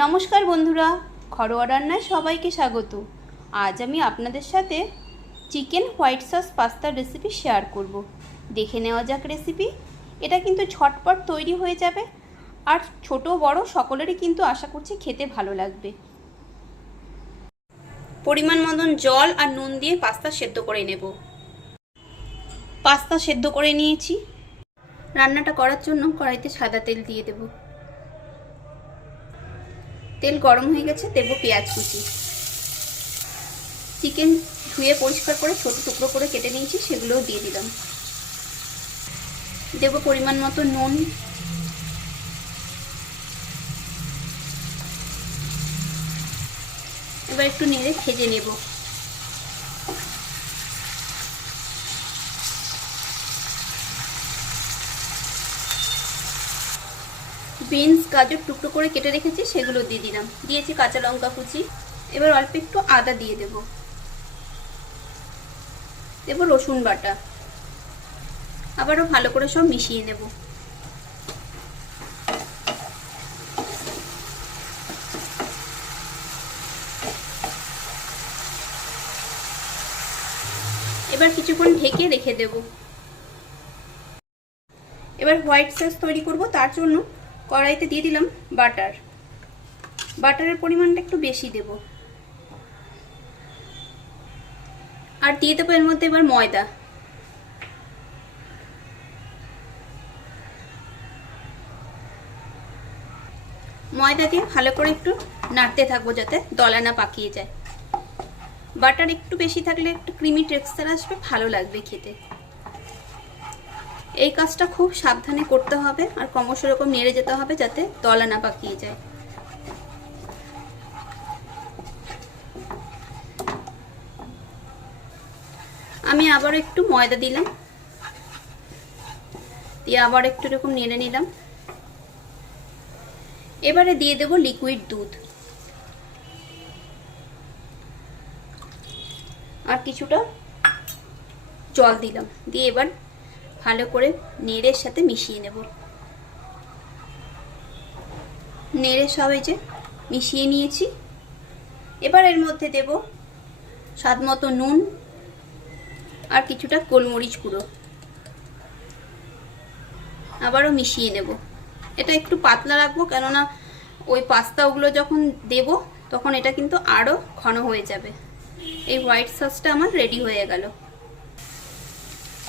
নমস্কার বন্ধুরা, ঘরোয়া রান্নায় সবাইকে স্বাগত। আজ আমি আপনাদের সাথে চিকেন হোয়াইট সস পাস্তার রেসিপি শেয়ার করব। দেখে নেওয়া যাক রেসিপি। এটা কিন্তু ঝটপট তৈরি হয়ে যাবে, আর ছোট বড় সকলেরই কিন্তু আশা করছি খেতে ভালো লাগবে। পরিমাণ মতন জল আর নুন দিয়ে পাস্তা সেদ্ধ করে নেব। পাস্তা সেদ্ধ করে নিয়েছি। রান্নাটা করার জন্য কড়াইতে সাদা তেল দিয়ে দেব। তেল গরম হয়ে গেছে, দেব পেঁয়াজ কুচি। চিকেন ধুয়ে পরিষ্কার করে ছোট টুকরো করে কেটে নিয়েছি, সেগুলোও দিয়ে দিলাম। দেব পরিমাণ মতো নুন, এবার একটু নেড়ে ভেজে নেব। বিনস গাজর টুকরো করে কেটে রেখেছি, সেগুলো দিয়ে দিলাম। দিয়েছি কাঁচা লঙ্কা কুচি। এবার অল্প একটু আদা দিয়ে দেব। দেব রসুন বাটা। আবারও ভালো করে সব মিশিয়ে নেব। এবার কিছুক্ষণ ঢেকে রেখে দেব। এবার হোয়াইট সস তৈরি করব, তার জন্য কড়াইতে দিয়ে দিলাম বাটার। বাটারের পরিমাণটা একটু বেশি দেব। আর দিয়ে দেবো এর মধ্যে এবার ময়দা। ময়দা দিয়ে ভালো করে একটু নাড়তে থাকবো যাতে দলা না পাকিয়ে যায়। বাটার একটু বেশি থাকলে একটু ক্রিমি টেক্সচার আসবে, ভালো লাগবে খেতে। এই কাজটা খুব সাবধানে করতে হবে, আর ক্রমশ এরকম নেড়ে যেতে হবে যাতে দলা না পাকিয়ে যায়। আমি আবার একটু ময়দা দিলাম, দিয়ে আবার একটু এরকম নেড়ে নিলাম। এবারে দিয়ে দেব লিকুইড দুধ আর কিছুটা জল দিলাম। দিয়ে এবার ভালো করে নেড়ের সাথে মিশিয়ে নেব। নেড়ে সব এই যে মিশিয়ে নিয়েছি। এবার এর মধ্যে দেব স্বাদ মতো নুন আর কিছুটা গোলমরিচ গুঁড়ো। আবারও মিশিয়ে নেব। এটা একটু পাতলা রাখবো, কেননা ওই পাস্তাগুলো যখন দেব তখন এটা কিন্তু আরও ঘন হয়ে যাবে। এই হোয়াইট সসটা আমার রেডি হয়ে গেল।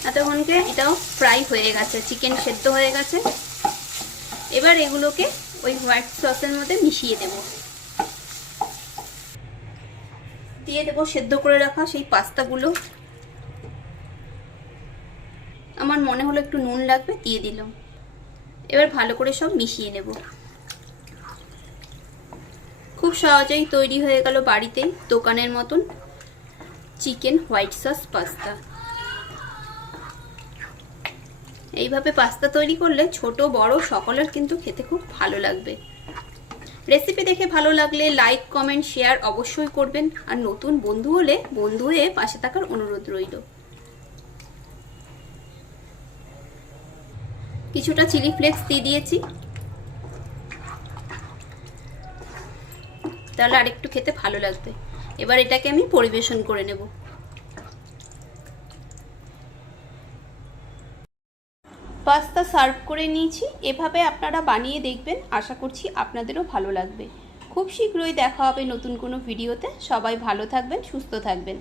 এতক্ষণকে এটাও ফ্রাই হয়ে গেছে, চিকেন সেদ্ধ হয়ে গেছে। এবার এগুলোকে ওই হোয়াইট সসের মধ্যে মিশিয়ে দেব। দিয়ে দেব সেদ্ধ করে রাখা সেই পাস্তাগুলো। আমার মনে হলো একটু নুন লাগবে, দিয়ে দিলাম। এবার ভালো করে সব মিশিয়ে নেব। খুব সহজেই তৈরি হয়ে গেল বাড়িতেই দোকানের মতন চিকেন হোয়াইট সস পাস্তা। এইভাবে পাস্তা তৈরি করলে ছোট বড় সকলের কিন্তু খেতে খুব ভালো লাগবে। রেসিপি দেখে ভালো লাগলে লাইক কমেন্ট শেয়ার অবশ্যই করবেন, আর নতুন বন্ধু হলে বন্ধু হয়ে পাশে থাকার অনুরোধ রইল। কিছুটা চিলি ফ্লেক্স দিয়ে দিয়েছি, তাহলে আরেকটু খেতে ভালো লাগবে। এবার এটাকে আমি পরিবেশন করে নেব। পাস্তা সার্ভ করে নিয়েছি। এভাবে আপনারা বানিয়ে দেখবেন, আশা করছি আপনাদেরও ভালো লাগবে। খুব শীঘ্রই দেখা হবে নতুন কোনো ভিডিওতে। সবাই ভালো থাকবেন, সুস্থ থাকবেন।